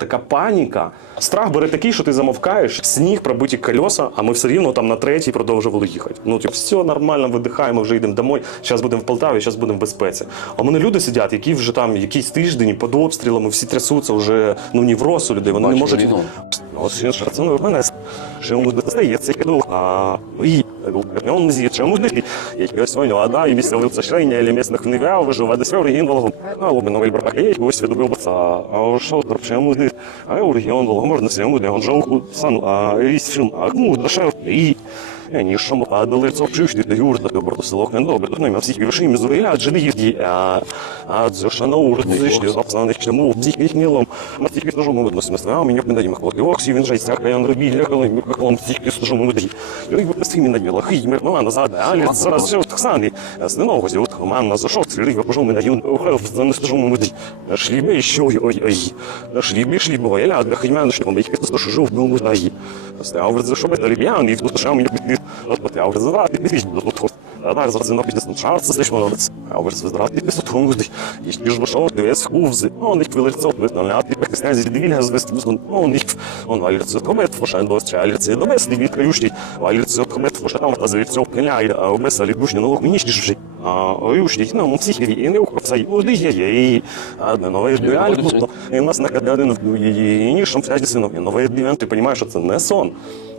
Така паніка. Страх бере такий, що ти замовкаєш, сніг, пробиті колеса, а ми все рівно там на третій продовжували їхати. Ну, типу, все нормально, видихаємо, вже йдемо домой. Зараз будемо в Полтаві, зараз будемо в безпеці. А в мене люди сидять, які вже там якийсь тиждень під обстрілами, всі трясуться, вже ну невроз у людей. Вони не можуть. Ось він шарцем в мене чому достається кіду, а і он зі чому дихі. Я сьогодні вода і місце вилучення или місних внивяв, виживає десь в регіон волгу. А лоби новий брак, і ось від баца. А що чому дих? А у регіон волгу можна сьому, де он жовку сан, а весь фільм, а кому дошев і Ні, що падали, це вчишні, де юрда, добро, село не добре, ну, всіх віші, мізури, а джиди їзді, а, а, це ж на урод, зичні, запасаних чому, всіх їх мілом, а всіх їх стажу, ми видносимо, а мені б не даємо хлопці, ох, сі він же, всяка, я робі, для коли, ми коли, всіх їх стажу, ми даємо. І ви з ними наділа, хий, ми, ну, назад, а але зараз все, так самі, з нього, зі, от, команда, за що, цілі, я пожу, ми даємо, ох, не стажу, ми даємо. Шлібе, що, ой, ой, ой, шлібе, шлібе, ой, ля, для химяна, що, ми їх стажу, жив, ну, даємо. Став, за що, ми дали, і в душам, мені, weil jetzt wird kommt, wahrscheinlich, also jetzt so, keine ну, не а уж ну, всіх і не ухопцай, уди є, і нас на кададину і нішом всякі синові. Новий дивен, ти розумієш, що це не сон.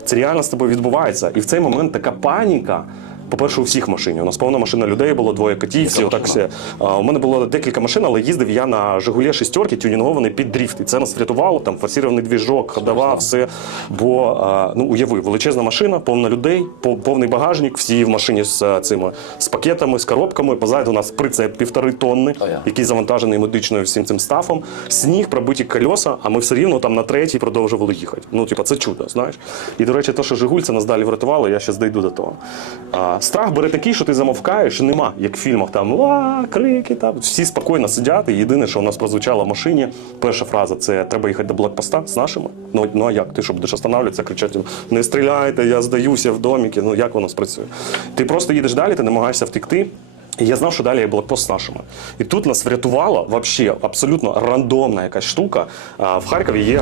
Це реально з тобою відбувається. І в цей момент така паніка. По-перше, у всіх машині. У нас повна машина людей було, двоє котів, всі отак всі. А, у мене було декілька машин, але їздив я на Жигулі шестерки, тюнінгований під дріфт. І це нас врятувало, там форсірований двіжок, ходова, все. Бо, а, ну, уяви, величезна машина, повна людей, пов- повний багажник, всі в машині з цими з пакетами, з коробками. Позаду у нас прицеп півтори тонни, який завантажений медичною всім цим стафом. Сніг, пробиті колеса, а ми все рівно там на третій продовжували їхати. Ну, типа, це чудо, знаєш. І, до речі, те, що Жигуль це нас далі врятувало, я ще дійду до того. А, страх бере такий, що ти замовкаєш, нема, як в фільмах, там ла, крики, там. всі спокійно сидять. І єдине, що у нас прозвучало в машині, перша фраза це треба їхати до блокпоста з нашими. Ну, ну а як? Ти що будеш останавливатися, кричати, не стріляйте, я здаюся в доміки. Ну як воно спрацює? Ти просто їдеш далі, ти намагаєшся втекти. І я знав, що далі є блокпост з нашими. І тут нас врятувала вообще абсолютно рандомна якась штука. А, В Харкові є